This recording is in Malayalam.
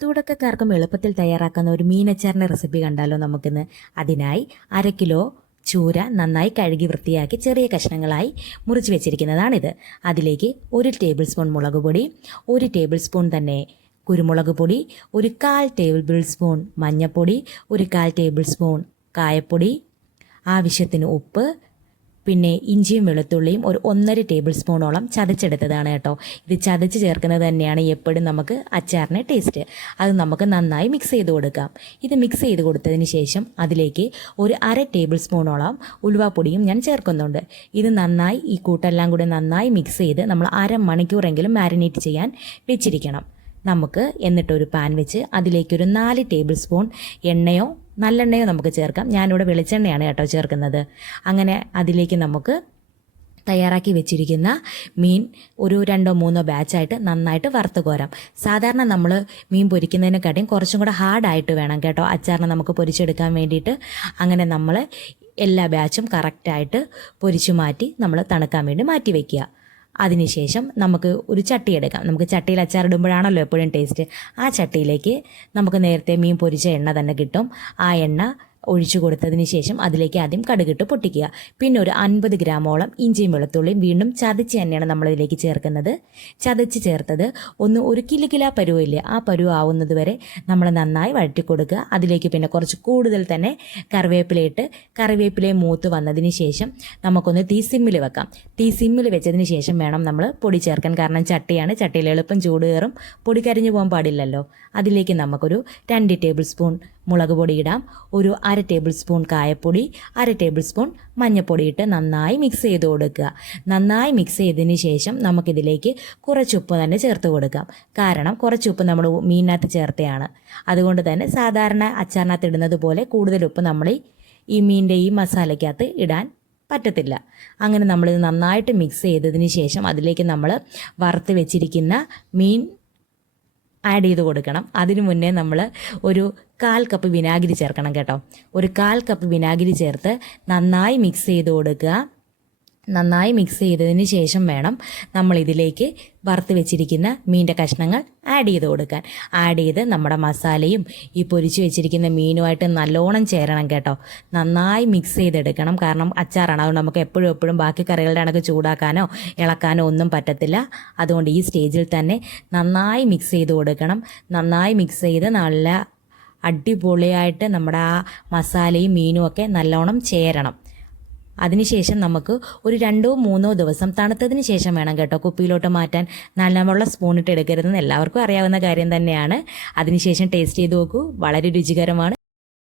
തുടക്കക്കാർക്കും എളുപ്പത്തിൽ തയ്യാറാക്കുന്ന ഒരു മീനച്ചാറിന്റെ റെസിപ്പി കണ്ടാലോ നമുക്കിന്ന്? അതിനായി അര കിലോ ചൂര നന്നായി കഴുകി വൃത്തിയാക്കി ചെറിയ കഷ്ണങ്ങളായി മുറിച്ച് വെച്ചിരിക്കുന്നതാണിത്. അതിലേക്ക് ഒരു ടേബിൾ സ്പൂൺ മുളക് പൊടി ഒരു ടേബിൾ സ്പൂൺ തന്നെ കുരുമുളക് പൊടി ഒരു കാൽ ടേബിൾ സ്പൂൺ മഞ്ഞൾപ്പൊടി ഒരു കാൽ ടേബിൾ സ്പൂൺ കായപ്പൊടി ആവശ്യത്തിന് ഉപ്പ് പിന്നെ ഇഞ്ചിയും വെളുത്തുള്ളിയും ഒരു ഒന്നര ടേബിൾ സ്പൂണോളം ചതച്ചെടുത്തതാണ് കേട്ടോ. ഇത് ചതച്ച് ചേർക്കുന്നത് തന്നെയാണ് എപ്പോഴും നമുക്ക് അച്ചാറിന് ടേസ്റ്റ്. അത് നമുക്ക് നന്നായി മിക്സ് ചെയ്ത് കൊടുക്കാം. ഇത് മിക്സ് ചെയ്ത് കൊടുത്തതിന് ശേഷം അതിലേക്ക് ഒരു അര ടേബിൾ സ്പൂണോളം ഉലുവാപ്പൊടിയും ഞാൻ ചേർക്കുന്നുണ്ട്. ഇത് നന്നായി ഈ കൂട്ടെല്ലാം കൂടി നന്നായി മിക്സ് ചെയ്ത് നമ്മൾ അര മണിക്കൂറെങ്കിലും മാരിനേറ്റ് ചെയ്യാൻ വെച്ചിരിക്കണം. നമുക്ക് എന്നിട്ടൊരു പാൻ വെച്ച് അതിലേക്കൊരു നാല് ടേബിൾ സ്പൂൺ എണ്ണയോ നല്ലെണ്ണയോ നമുക്ക് ചേർക്കാം. ഞാനിവിടെ വെളിച്ചെണ്ണയാണ് കേട്ടോ ചേർക്കുന്നത്. അങ്ങനെ അതിലേക്ക് നമുക്ക് തയ്യാറാക്കി വെച്ചിരിക്കുന്ന മീൻ ഒരു രണ്ടോ മൂന്നോ ബാച്ചായിട്ട് നന്നായിട്ട് വറുത്ത് കോരാം. സാധാരണ നമ്മൾ മീൻ പൊരിക്കുന്നതിനെക്കാട്ടിയും കുറച്ചും കൂടെ ഹാർഡായിട്ട് വേണം കേട്ടോ. അച്ചാറിനെ നമുക്ക് പൊരിച്ചെടുക്കാൻ വേണ്ടിയിട്ട് അങ്ങനെ നമ്മൾ എല്ലാ ബാച്ചും കറക്റ്റായിട്ട് പൊരിച്ചു മാറ്റി നമ്മൾ തണുക്കാൻ വേണ്ടി മാറ്റി വയ്ക്കുക അതിനുശേഷം നമുക്ക് ഒരു ചട്ടി എടുക്കാം. നമുക്ക് ചട്ടിയിൽ അച്ചാറിടുമ്പോഴാണല്ലോ എപ്പോഴും ടേസ്റ്റ് ആ ചട്ടിയിലേക്ക് നമുക്ക് നേരത്തെ മീൻ പൊരിച്ച എണ്ണ തന്നെ കിട്ടും. ആ എണ്ണ ഒഴിച്ചു കൊടുത്തതിന് ശേഷം അതിലേക്ക് ആദ്യം കടുകിട്ട് പൊട്ടിക്കുക. പിന്നെ ഒരു അൻപത് ഗ്രാമോളം ഇഞ്ചിയും വെളുത്തുള്ളിയും വീണ്ടും ചതച്ച് തന്നെയാണ് നമ്മൾ ഇതിലേക്ക് ചേർക്കുന്നത്. ചതച്ച് ചേർത്തത് ഒന്ന് ഒരു കിലോ കിലോ പരുവില്ലേ ആ പരുവ ആവുന്നത് വരെ നമ്മൾ നന്നായി വഴറ്റി കൊടുക്കുക. അതിലേക്ക് പിന്നെ കുറച്ച് കൂടുതൽ തന്നെ കറിവേപ്പിലയിട്ട് കറിവേപ്പില മൂത്ത് വന്നതിന് ശേഷം നമുക്കൊന്ന് തീ സിമ്മിൽ വെക്കാം. തീ സിമ്മിൽ വെച്ചതിന് ശേഷം വേണം നമ്മൾ പൊടി ചേർക്കാൻ. കാരണം ചട്ടിയാണ് ചട്ടിയിൽ എളുപ്പം ചൂട് കയറും പൊടി കരിഞ്ഞു പോകാൻ പാടില്ലല്ലോ. അതിലേക്ക് നമുക്കൊരു രണ്ട് ടേബിൾ സ്പൂൺ മുളക് പൊടി ഇടാം. ഒരു അര ടേബിൾ സ്പൂൺ കായപ്പൊടി അര ടേബിൾ സ്പൂൺ മഞ്ഞൾപ്പൊടി ഇട്ട് നന്നായി മിക്സ് ചെയ്ത് കൊടുക്കുക. നന്നായി മിക്സ് ചെയ്തതിന് ശേഷം നമുക്കിതിലേക്ക് കുറച്ച് ഉപ്പ് തന്നെ ചേർത്ത് കൊടുക്കാം. കാരണം കുറച്ച് ഉപ്പ് നമ്മൾ മീനിനകത്ത് ചേർത്തയാണ്. അതുകൊണ്ട് തന്നെ സാധാരണ അച്ചാറിനകത്ത് ഇടുന്നത് പോലെ കൂടുതൽ ഉപ്പ് നമ്മൾ ഈ മീനിന്റെ ഈ മസാലയ്ക്കകത്ത് ഇടാൻ പറ്റത്തില്ല. അങ്ങനെ നമ്മളിത് നന്നായിട്ട് മിക്സ് ചെയ്തതിന് ശേഷം അതിലേക്ക് നമ്മൾ വറുത്ത് വെച്ചിരിക്കുന്ന മീൻ ആഡ് ചെയ്ത് കൊടുക്കണം. അതിനു മുന്നേ നമ്മൾ ഒരു കാൽ കപ്പ് വിനാഗിരി ചേർക്കണം കേട്ടോ. ഒരു കാൽ കപ്പ് വിനാഗിരി ചേർത്ത് നന്നായി മിക്സ് ചെയ്ത് കൊടുക്കുക. നന്നായി മിക്സ് ചെയ്തതിന് ശേഷം വേണം നമ്മൾ ഇതിലേക്ക് വറുത്ത് വെച്ചിരിക്കുന്ന മീന്റെ കഷ്ണങ്ങൾ ആഡ് ചെയ്ത് കൊടുക്കാൻ. ആഡ് ചെയ്ത് നമ്മുടെ മസാലയും ഈ പൊരിച്ച് വെച്ചിരിക്കുന്ന മീനുമായിട്ട് നല്ലോണം ചേരണം കേട്ടോ. നന്നായി മിക്സ് ചെയ്തെടുക്കണം. കാരണം അച്ചാറാണ്. അതുകൊണ്ട് നമുക്ക് എപ്പോഴും എപ്പോഴും ബാക്കി കറികളുടെ കണക്ക് ചൂടാക്കാനോ ഇളക്കാനോ ഒന്നും പറ്റത്തില്ല. അതുകൊണ്ട് ഈ സ്റ്റേജിൽ തന്നെ നന്നായി മിക്സ് ചെയ്ത് കൊടുക്കണം. നന്നായി മിക്സ് ചെയ്ത് നല്ല അടിപൊളിയായിട്ട് നമ്മുടെ ആ മസാലയും മീനും ഒക്കെ നല്ലോണം ചേരണം. അതിനുശേഷം നമുക്ക് ഒരു രണ്ടോ മൂന്നോ ദിവസം തണുത്തതിന് ശേഷം വേണം കേട്ടോ കുപ്പിയിലോട്ട് മാറ്റാൻ. നല്ലവണ്ണമുള്ള സ്പൂൺ ഇട്ട് എടുക്കരുതെന്ന് എല്ലാവർക്കും അറിയാവുന്ന കാര്യം തന്നെയാണ്. അതിനുശേഷം ടേസ്റ്റ് ചെയ്ത് നോക്കൂ. വളരെ രുചികരമാണ്.